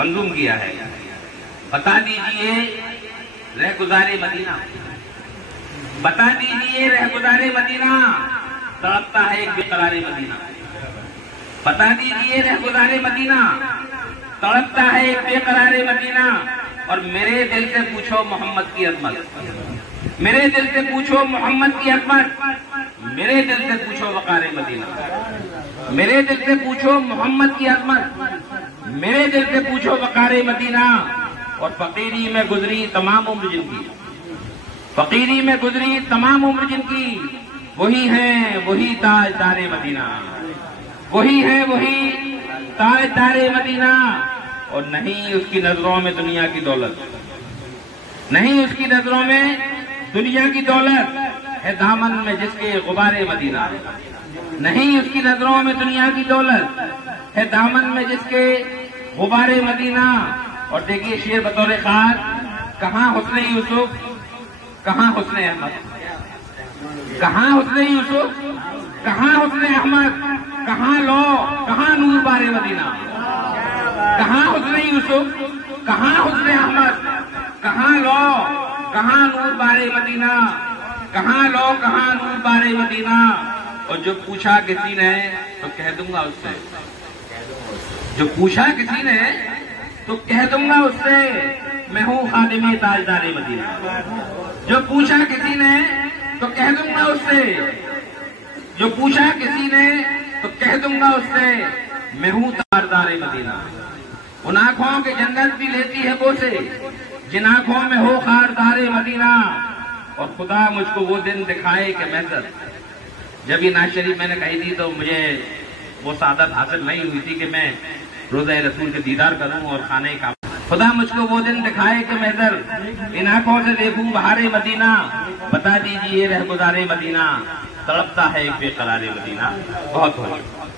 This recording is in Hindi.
मंजूम किया है। बता दीजिए रहगुजारे मदीना, बता दीजिए रहगुजारे मदीना, तड़पता है एक बेकरारे मदीना। बता दीजिए रहगुजारे मदीना, तड़पता है एक बेकरारे मदीना। और मेरे दिल से पूछो मोहम्मद की अजमत, मेरे दिल से पूछो मोहम्मद की अजमत, मेरे दिल से पूछो वकारे मदीना, मेरे दिल से पूछो मोहम्मद की अजमत, मेरे दिल से पूछो वकारे मदीना। और फकीरी में गुजरी तमाम उम्र जिनकी, फकीरी में गुजरी तमाम उम्र जिनकी, वही है वही ताजदारे मदीना, वही है वही ताजदारे मदीना। और नहीं उसकी नजरों में दुनिया की दौलत, नहीं उसकी नजरों में दुनिया की दौलत है, दामन में जिसके गुबारे मदीना। नहीं उसकी नजरों में दुनिया की दौलत है, दामन में जिसके गुबारे मदीना। और देखिए शेर बतौर खास, कहाँ हुस्ने यूसुफ, कहाँ हुस्ने अहमद, कहाँ हुस्ने यूसुफ, कहाँ हुस्ने अहमद, कहाँ लो, कहाँ नूर बारे मदीना, कहाँ हुस्ने यूसुफ, कहाँ हुस्ने अहमद, कहाँ लो, कहाँ नूर बारे मदीना, कहाँ लो, कहाँ नूर बारे मदीना। और जो पूछा किसी ने तो कह दूंगा उससे, जो पूछा किसी ने तो कह दूंगा उससे, मैं हूँ खादिमे ताजदारे मदीना। जो पूछा किसी ने तो कह दूंगा उससे, जो पूछा किसी ने तो कह दूंगा उससे, मैं हूँ ताजदारे मदीना। उन आंखों के जन्नत भी लेती है बोसे, जिन आंखों में हो खारदारे मदीना। और खुदा मुझको वो दिन दिखाए कि मैं सर, जब ये नाज शरीफ मैंने कही थी तो मुझे वो सादत हासिल नहीं हुई थी कि मैं रोज़ा रसूल के दीदार करूं और खाने का। खुदा मुझको वो दिन दिखाए कि मैं इधर इन आंखों से देखूं बहारे मदीना। बता दीजिए रहगुजारे मदीना, तड़पता है एक बेकरारे मदीना। बहुत बहुत